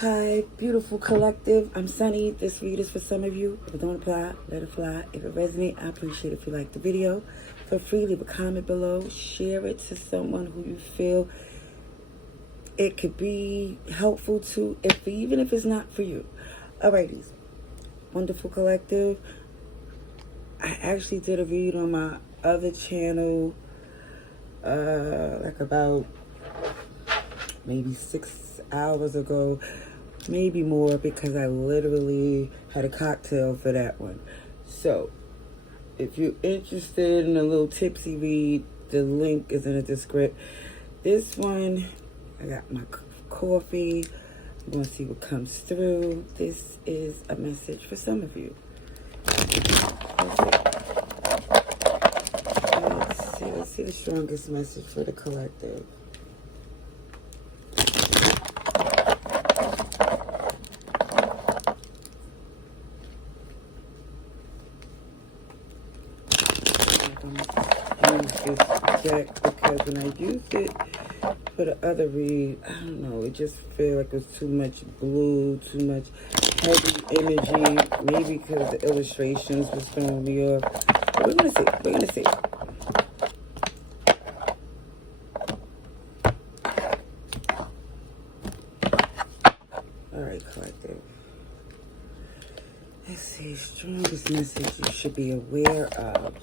Hi, beautiful collective. I'm Sunny. This read is for some of you. If it don't apply, let it fly. If it resonates, I appreciate it if you like the video. Feel free, leave a comment below. Share it to someone who you feel it could be helpful to, even if it's not for you. Alrighties. Wonderful collective. I actually did a read on my other channel like about maybe 6 hours ago, maybe more, because I literally had a cocktail for that one. So if you're interested in a little tipsy read, the link is in the description. This one, I got my coffee. I'm going to see what comes through. This is a message for some of you. Let's see the strongest message for the collective. Use this deck because when I used it for the other read, I don't know, it just felt like it was too much blue, too much heavy energy. Maybe because the illustrations was throwing me off. But we're gonna see. We're gonna see. All right, collective. Let's see. Strongest message you should be aware of.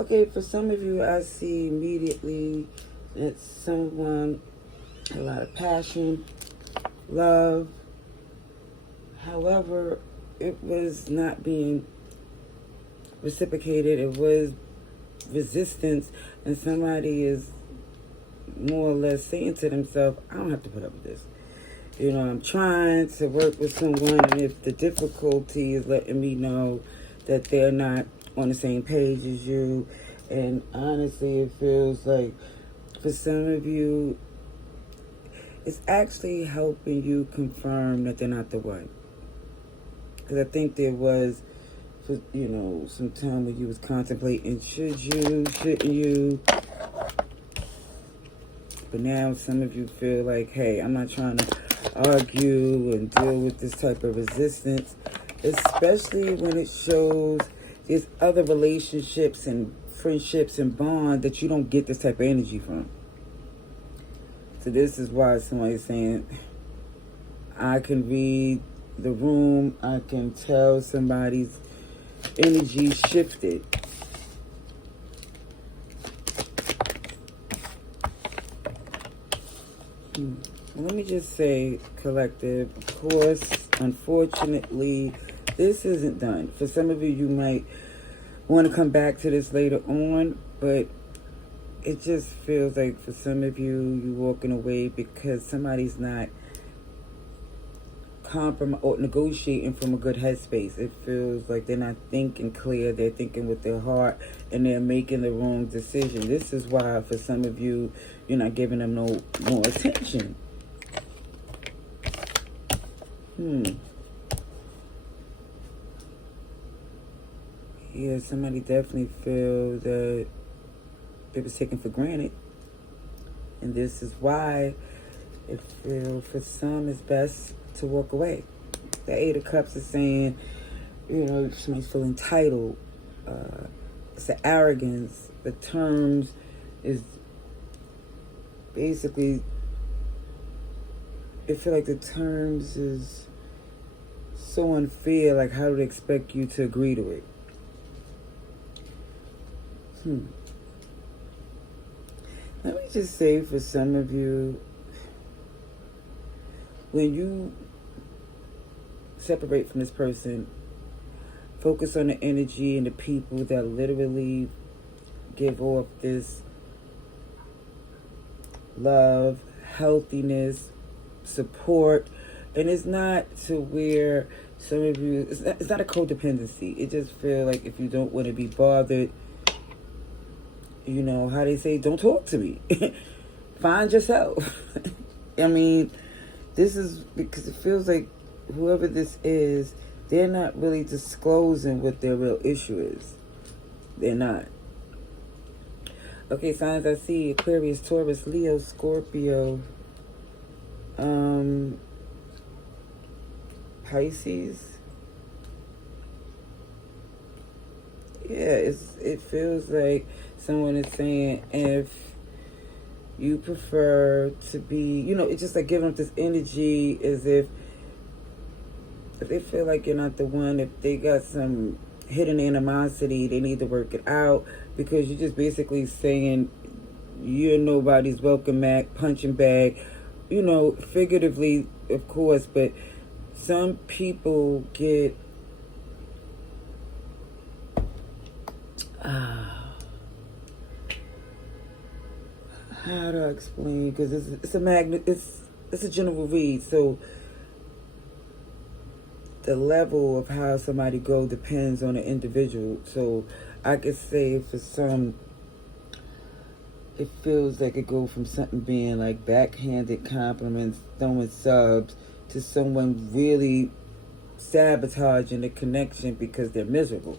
Okay, for some of you, I see immediately that someone had a lot of passion, love. However, it was not being reciprocated. It was resistance, and somebody is more or less saying to themselves, I don't have to put up with this. You know, I'm trying to work with someone, and if the difficulty is letting me know that they're not on the same page as you, and honestly, it feels like for some of you, it's actually helping you confirm that they're not the one. Because I think there was, you know, some time when you was contemplating, should you, shouldn't you? But now some of you feel like, hey, I'm not trying to argue and deal with this type of resistance, especially when it shows there's other relationships and friendships and bond that you don't get this type of energy from. So this is why somebody's saying, I can read the room, I can tell somebody's energy shifted. Let me just say, collective, of course, unfortunately, this isn't done. For some of you, you might want to come back to this later on, but it just feels like for some of you, you're walking away because somebody's not compromising or negotiating from a good headspace. It feels like they're not thinking clear, they're thinking with their heart, and they're making the wrong decision. This is why for some of you, you're not giving them no more attention. Yeah, somebody definitely feel that it was taken for granted. And this is why it feels for some it's best to walk away. The Eight of Cups is saying, you know, somebody's feeling entitled. It's the arrogance. The terms is basically, I feel like the terms is so unfair. Like, how do they expect you to agree to it? Let me just say, for some of you, when you separate from this person, focus on the energy and the people that literally give off this love, healthiness, support. And it's not to where some of you, it's not a codependency. It just feel like if you don't want to be bothered, you know, how they say, don't talk to me. Find yourself. I mean, this is because it feels like whoever this is, they're not really disclosing what their real issue is. They're not. Okay, signs I see: Aquarius, Taurus, Leo, Scorpio, Pisces. Yeah, it feels like someone is saying if you prefer to be, it's just like giving up this energy as if they feel like you're not the one, if they got some hidden animosity, they need to work it out, because you're just basically saying you're nobody's welcome mat, punching bag, figuratively, of course, but some people get how do I explain? Because it's a magnet. It's a general read, so the level of how somebody go depends on the individual. So I could say for some, it feels like it go from something being like backhanded compliments, throwing subs, to someone really sabotaging the connection because they're miserable.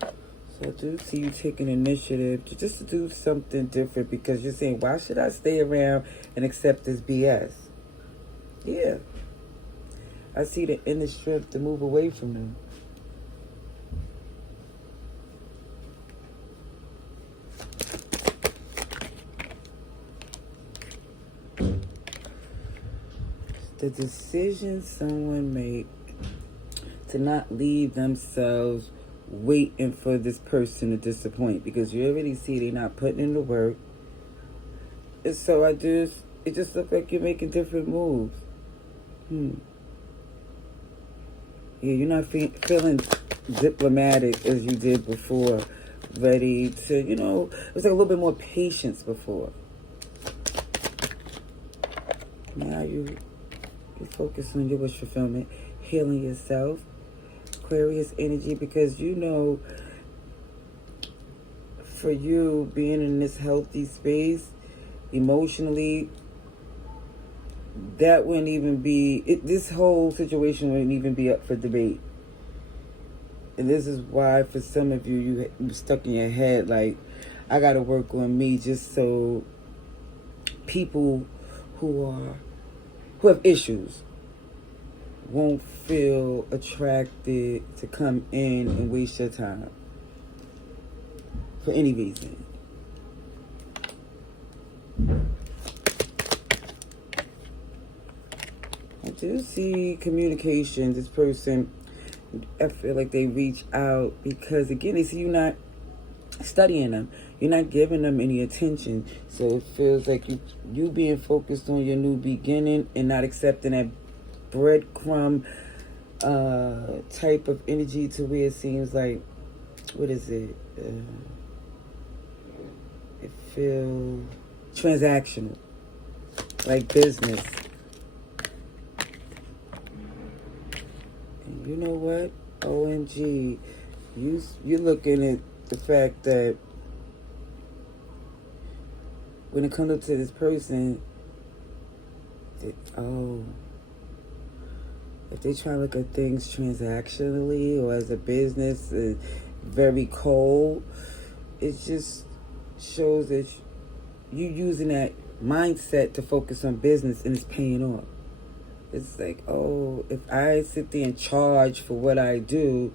So I do see you taking initiative just to do something different, because you're saying, why should I stay around and accept this BS? Yeah. I see the inner strength to move away from them. The decision someone make to not leave themselves waiting for this person to disappoint, because you already see they're not putting in the work. And so it just looks like you're making different moves. Yeah, you're not feeling diplomatic as you did before. Ready to, it was like a little bit more patience before. Now you focus on your wish fulfillment, healing yourself, Aquarius energy, because for you being in this healthy space emotionally, that wouldn't even be this whole situation wouldn't even be up for debate. And this is why for some of you stuck in your head like, I gotta work on me, just so people who have issues won't feel attracted to come in and waste your time for any reason. I do see communication. This person, I feel like they reach out because, again, they see you not studying them. You're not giving them any attention. So it feels like you being focused on your new beginning and not accepting that breadcrumb type of energy, to where it seems like, what is it? It feels transactional, like business. And you know what? OMG, you're looking at the fact that when it comes up to this person, if they try to look at things transactionally or as a business, very cold, it just shows that you using that mindset to focus on business, and it's paying off. It's like, if I sit there and charge for what I do,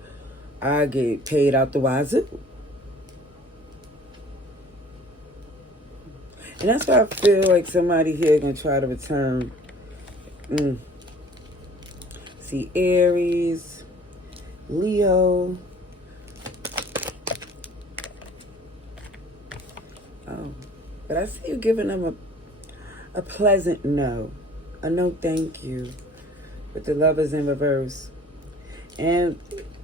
I get paid out the wazoo. And that's why I feel like somebody here going to try to return. See, Aries, Leo. But I see you giving them a pleasant no. A no thank you. With the Lovers in reverse. And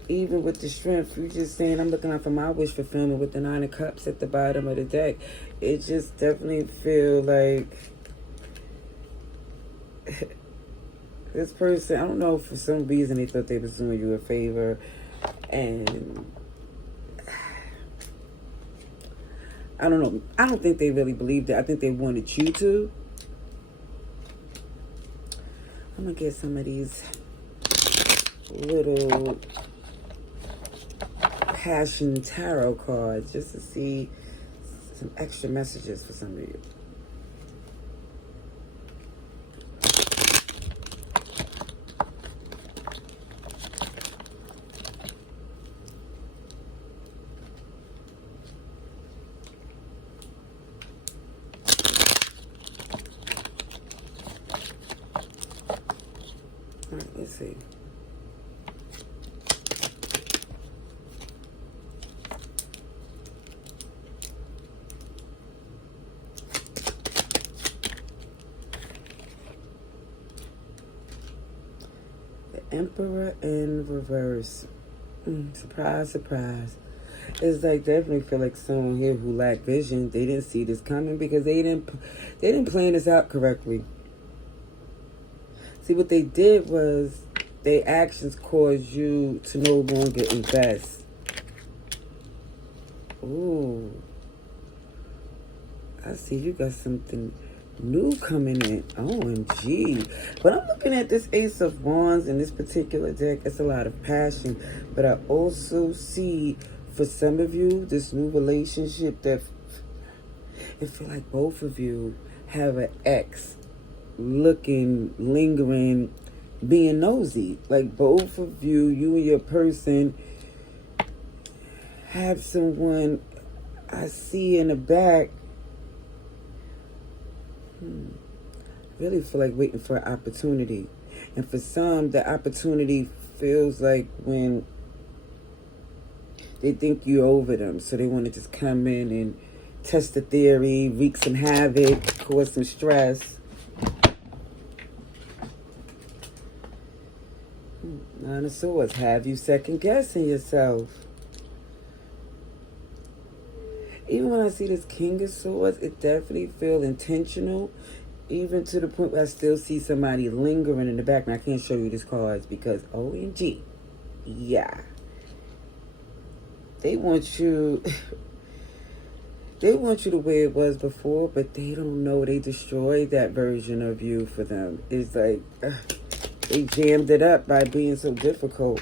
even with the Strength, you just saying, I'm looking out for my wish fulfillment with the Nine of Cups at the bottom of the deck. It just definitely feel like this person, I don't know, for some reason they thought they was doing you a favor, and I don't know. I don't think they really believed it. I think they wanted you to. I'm going to get some of these little passion tarot cards just to see some extra messages for some of you. see. The Emperor in reverse. Surprise, surprise. It's like definitely feel like someone here who lacked vision. They didn't see this coming because they didn't plan this out correctly. See, what they did was their actions caused you to no longer invest. Ooh. I see you got something new coming in. OMG. But I'm looking at this Ace of Wands in this particular deck. It's a lot of passion. But I also see, for some of you, this new relationship that it feel like both of you have an ex looking, lingering, being nosy. Like both of you, you and your person, have someone I see in the back. Really feel like waiting for an opportunity. And for some, the opportunity feels like when they think you're over them. So they want to just come in and test the theory, wreak some havoc, cause some stress. Nine of Swords, have you second guessing yourself. Even when I see this King of Swords, it definitely feels intentional. Even to the point where I still see somebody lingering in the background. I can't show you these cards because OMG. Yeah. They want you... They want you the way it was before, but they don't know they destroyed that version of you for them. It's like... they jammed it up by being so difficult.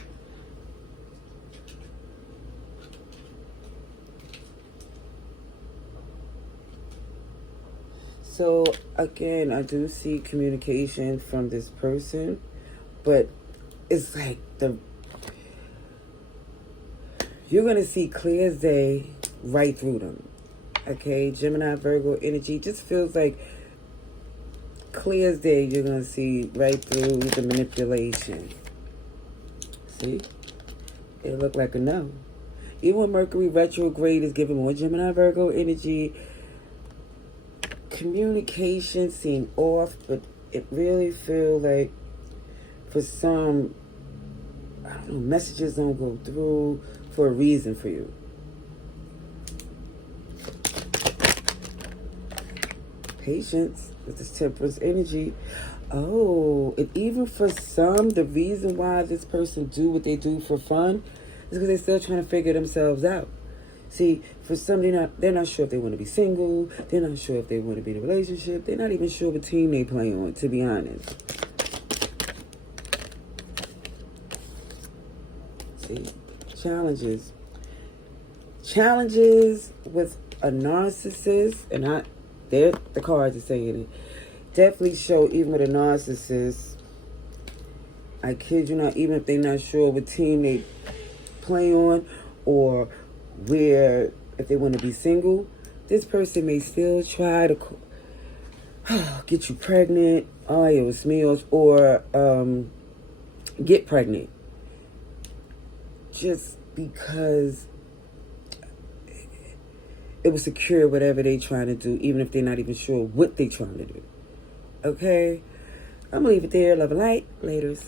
So, again, I do see communication from this person, but it's like you're going to see clear as day right through them. Okay, Gemini, Virgo energy just feels like clear as day you're going to see right through the manipulation. See? It looked like a no. Even when Mercury retrograde is giving more Gemini, Virgo energy, communication seemed off, but it really feels like for some, I don't know, messages don't go through for a reason for you. Patience with this Temperance energy. Oh, and even for some, the reason why this person do what they do for fun is because they're still trying to figure themselves out. See, for some, they're not sure if they want to be single. They're not sure if they want to be in a relationship. They're not even sure what team they play on, to be honest. See, challenges. Challenges with a narcissist, and the cards are saying it. Definitely show, even with a narcissist, I kid you not, even if they're not sure what team they play on, or where, if they want to be single, this person may still try to get you pregnant, or get pregnant. Just because it will secure whatever they're trying to do, even if they're not even sure what they're trying to do. Okay? I'm going to leave it there. Love and light. Laters.